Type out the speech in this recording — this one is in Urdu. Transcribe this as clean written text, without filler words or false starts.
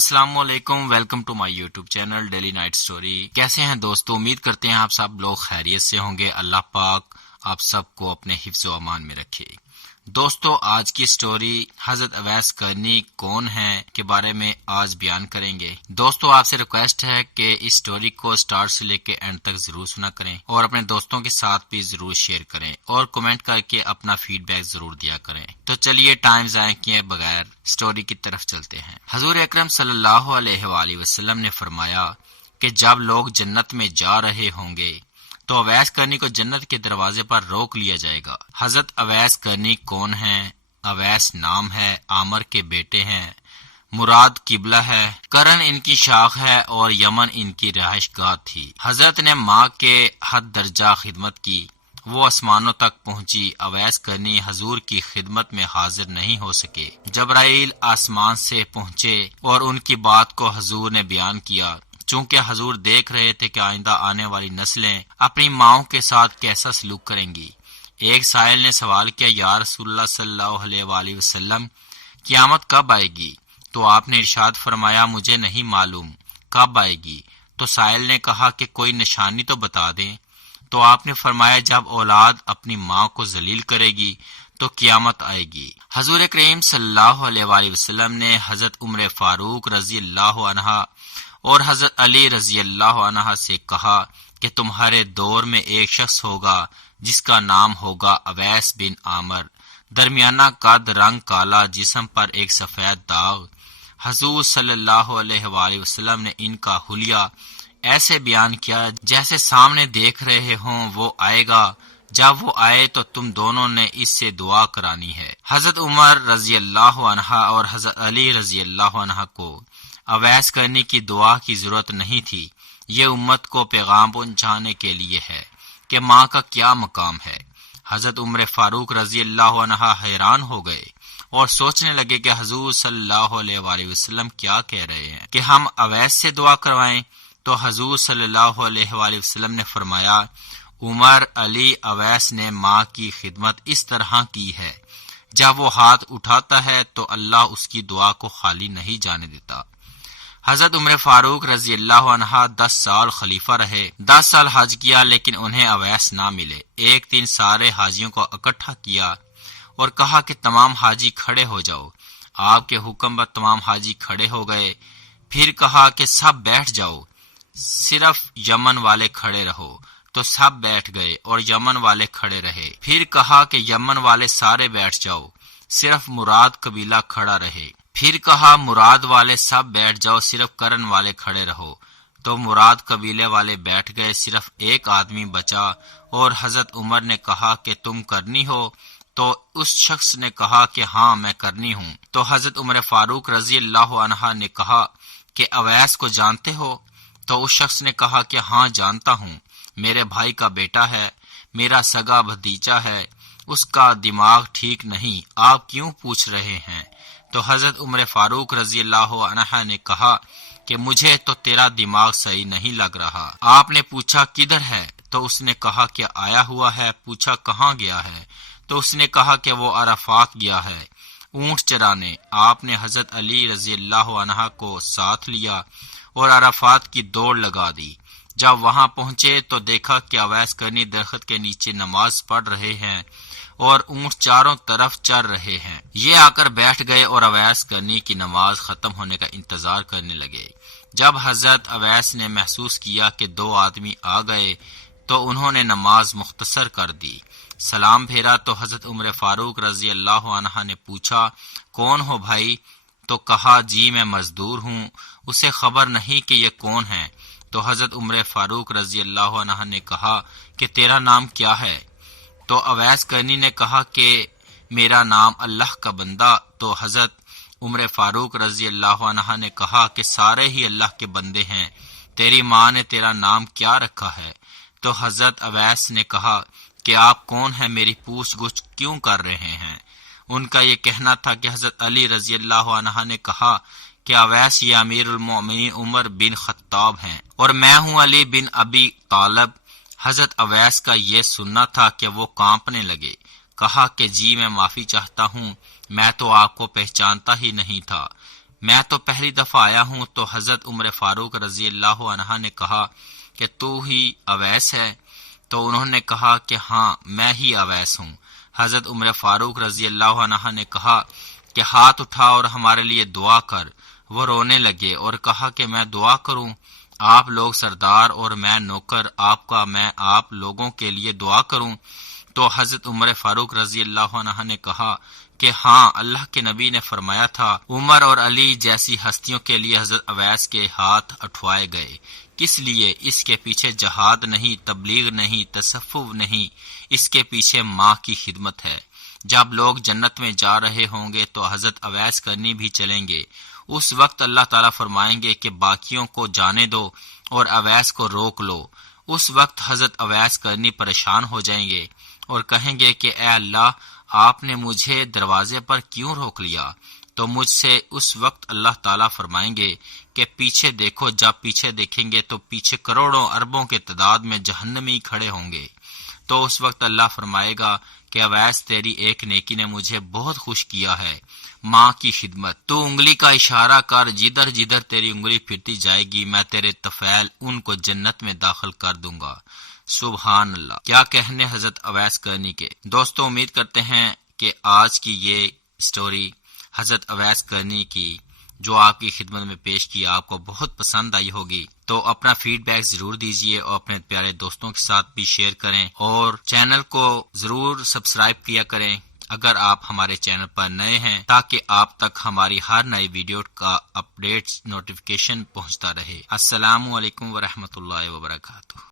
السلام علیکم، welcome to my YouTube channel daily night story. کیسے ہیں دوستو؟ امید کرتے ہیں آپ سب لوگ خیریت سے ہوں گے۔ اللہ پاک آپ سب کو اپنے حفظ و امان میں رکھے۔ دوستو، آج کی سٹوری حضرت اویس کرنی کون ہیں کے بارے میں آج بیان کریں گے۔ دوستو، آپ سے ریکویسٹ ہے کہ اس سٹوری کو سٹارٹ سے لے کے اینڈ تک ضرور سنا کریں اور اپنے دوستوں کے ساتھ بھی ضرور شیئر کریں اور کمنٹ کر کے اپنا فیڈ بیک ضرور دیا کریں۔ تو چلیے ٹائم ضائع کیے بغیر سٹوری کی طرف چلتے ہیں۔ حضور اکرم صلی اللہ علیہ وآلہ وسلم نے فرمایا کہ جب لوگ جنت میں جا رہے ہوں گے تو اویس کرنی کو جنت کے دروازے پر روک لیا جائے گا۔ حضرت اویس کرنی کون ہیں؟ اویس نام ہے، عامر کے بیٹے ہیں، مراد قبلہ ہے، کرن ان کی شاخ ہے اور یمن ان کی رہائش گاہ تھی۔ حضرت نے ماں کے حد درجہ خدمت کی، وہ آسمانوں تک پہنچی۔ اویس کرنی حضور کی خدمت میں حاضر نہیں ہو سکے۔ جبرائیل آسمان سے پہنچے اور ان کی بات کو حضور نے بیان کیا۔ چونکہ حضور دیکھ رہے تھے کہ آئندہ آنے والی نسلیں اپنی ماؤں کے ساتھ کیسا سلوک کریں گی۔ ایک سائل نے سوال کیا، یا رسول اللہ صلی اللہ علیہ وآلہ وسلم، قیامت کب آئے گی؟ تو آپ نے ارشاد فرمایا، مجھے نہیں معلوم کب آئے گی۔ تو سائل نے کہا کہ کوئی نشانی تو بتا دیں۔ تو آپ نے فرمایا، جب اولاد اپنی ماں کو ذلیل کرے گی تو قیامت آئے گی۔ حضور کریم صلی اللہ علیہ وآلہ وسلم نے حضرت عمر فاروق رضی اللہ عنہ اور حضرت علی رضی اللہ عنہ سے کہا کہ تمہارے دور میں ایک شخص ہوگا جس کا نام ہوگا اویس بن عامر، درمیانہ قد، رنگ کالا، جسم پر ایک سفید داغ۔ حضور صلی اللہ علیہ وآلہ وسلم نے ان کا حلیہ ایسے بیان کیا جیسے سامنے دیکھ رہے ہوں۔ وہ آئے گا، جب وہ آئے تو تم دونوں نے اس سے دعا کرانی ہے۔ حضرت عمر رضی اللہ عنہ اور حضرت علی رضی اللہ عنہ کو اویس کرنی کی دعا کی ضرورت نہیں تھی۔ یہ امت کو پیغام پہنچانے کے لیے ہے کہ ماں کا کیا مقام ہے۔ حضرت عمر فاروق رضی اللہ عنہ حیران ہو گئے اور سوچنے لگے کہ حضور صلی اللہ علیہ وآلہ وسلم کیا کہہ رہے ہیں کہ ہم اویس سے دعا کروائیں۔ تو حضور صلی اللہ علیہ وآلہ وسلم نے فرمایا، عمر، علی، اویس نے ماں کی خدمت اس طرح کی ہے، جب وہ ہاتھ اٹھاتا ہے تو اللہ اس کی دعا کو خالی نہیں جانے دیتا۔ حضرت عمر فاروق رضی اللہ عنہ 10 سال خلیفہ رہے، 10 سال حج کیا، لیکن انہیں اویس نہ ملے۔ ایک دن سارے حاجیوں کو اکٹھا کیا اور کہا کہ تمام حاجی کھڑے ہو جاؤ۔ آپ کے حکم پر تمام حاجی کھڑے ہو گئے۔ پھر کہا کہ سب بیٹھ جاؤ، صرف یمن والے کھڑے رہو۔ تو سب بیٹھ گئے اور یمن والے کھڑے رہے۔ پھر کہا کہ یمن والے سارے بیٹھ جاؤ، صرف مراد قبیلہ کھڑا رہے۔ پھر کہا مراد والے سب بیٹھ جاؤ، صرف کرن والے کھڑے رہو۔ تو مراد قبیلے والے بیٹھ گئے، صرف ایک آدمی بچا۔ اور حضرت عمر نے کہا کہ تم کرنی ہو؟ تو اس شخص نے کہا کہ ہاں میں کرنی ہوں۔ تو حضرت عمر فاروق رضی اللہ عنہ نے کہا کہ اویس کو جانتے ہو؟ تو اس شخص نے کہا کہ ہاں جانتا ہوں، میرے بھائی کا بیٹا ہے، میرا سگا بھتیجا ہے، اس کا دماغ ٹھیک نہیں، آپ کیوں پوچھ رہے ہیں؟ تو حضرت عمر فاروق رضی اللہ عنہ نے کہا کہ مجھے تو تیرا دماغ صحیح نہیں لگ رہا۔ آپ نے پوچھا کدھر ہے؟ تو اس نے کہا کہ آیا ہوا ہے۔ پوچھا کہاں گیا ہے؟ تو اس نے کہا کہ وہ عرفات گیا ہے اونٹ چرانے۔ آپ نے حضرت علی رضی اللہ عنہ کو ساتھ لیا اور عرفات کی دوڑ لگا دی۔ جب وہاں پہنچے تو دیکھا کہ اویس کرنی درخت کے نیچے نماز پڑھ رہے ہیں اور اونٹ چاروں طرف چر رہے ہیں۔ یہ آ کر بیٹھ گئے اور اویس کرنی کی نماز ختم ہونے کا انتظار کرنے لگے۔ جب حضرت اویس نے محسوس کیا کہ 2 آدمی آ گئے تو انہوں نے نماز مختصر کر دی، سلام پھیرا۔ تو حضرت عمر فاروق رضی اللہ عنہ نے پوچھا کون ہو بھائی؟ تو کہا جی میں مزدور ہوں، اسے خبر نہیں کہ یہ کون ہے۔ تو حضرت عمر فاروق رضی اللہ عنہ نے کہا کہ تیرا نام کیا ہے؟ تو اویس کرنی نے کہا کہ میرا نام اللہ کا بندہ۔ تو حضرت عمر فاروق رضی اللہ عنہ نے کہا کہ سارے ہی اللہ کے بندے ہیں، تیری ماں نے تیرا نام کیا رکھا ہے؟ تو حضرت اویس نے کہا کہ آپ کون ہیں، میری پوچھ گچھ کیوں کر رہے ہیں؟ ان کا یہ کہنا تھا کہ حضرت علی رضی اللہ عنہ نے کہا کہ اویس یہ امیر المومنین عمر بن خطاب ہیں اور میں ہوں علی بن ابی طالب۔ حضرت اویس کا یہ سننا تھا کہ وہ کانپنے لگے۔ کہا کہ جی میں معافی چاہتا ہوں، میں تو آپ کو پہچانتا ہی نہیں تھا۔ میں تو پہلی دفعہ آیا ہوں۔ تو حضرت عمر فاروق رضی اللہ عنہ نے کہا کہ تو ہی اویس ہے؟ تو انہوں نے کہا کہ ہاں میں ہی اویس ہوں۔ حضرت عمر فاروق رضی اللہ عنہ نے کہا کہ ہاتھ اٹھا اور ہمارے لیے دعا کر۔ وہ رونے لگے اور کہا کہ میں دعا کروں؟ آپ لوگ سردار اور میں نوکر آپ کا، میں آپ لوگوں کے لیے دعا کروں؟ تو حضرت عمر فاروق رضی اللہ عنہ نے کہا کہ ہاں، اللہ کے نبی نے فرمایا تھا عمر اور علی جیسی ہستیوں کے لیے حضرت اویس کے ہاتھ اٹھوائے گئے۔ کس لیے؟ اس کے پیچھے جہاد نہیں، تبلیغ نہیں، تصوف نہیں، اس کے پیچھے ماں کی خدمت ہے۔ جب لوگ جنت میں جا رہے ہوں گے تو حضرت اویس کرنی بھی چلیں گے۔ اس وقت اللہ تعالیٰ فرمائیں گے کہ باقیوں کو جانے دو اور اویس کو روک لو۔ اس وقت حضرت اویس کرنی پریشان ہو جائیں گے اور کہیں گے کہ اے اللہ، آپ نے مجھے دروازے پر کیوں روک لیا؟ تو مجھ سے اس وقت اللہ تعالیٰ فرمائیں گے کہ پیچھے دیکھو۔ جب پیچھے دیکھیں گے تو پیچھے کروڑوں اربوں کے تعداد میں جہنمی کھڑے ہوں گے۔ تو اس وقت اللہ فرمائے گا کہ اویس، تیری ایک نیکی نے مجھے بہت خوش کیا ہے، ماں کی خدمت۔ تو انگلی کا اشارہ کر، جدھر جدھر تیری انگلی پھرتی جائے گی میں تیرے طفیل ان کو جنت میں داخل کر دوں گا۔ سبحان اللہ، کیا کہنے حضرت اویس کرنی کے۔ دوستو، امید کرتے ہیں کہ آج کی یہ سٹوری حضرت اویس کرنی کی جو آپ کی خدمت میں پیش کی آپ کو بہت پسند آئی ہوگی۔ تو اپنا فیڈ بیک ضرور دیجئے اور اپنے پیارے دوستوں کے ساتھ بھی شیئر کریں، اور چینل کو ضرور سبسکرائب کیا کریں اگر آپ ہمارے چینل پر نئے ہیں، تاکہ آپ تک ہماری ہر نئی ویڈیو کا اپڈیٹ نوٹیفیکیشن پہنچتا رہے۔ السلام علیکم ورحمۃ اللہ وبرکاتہ۔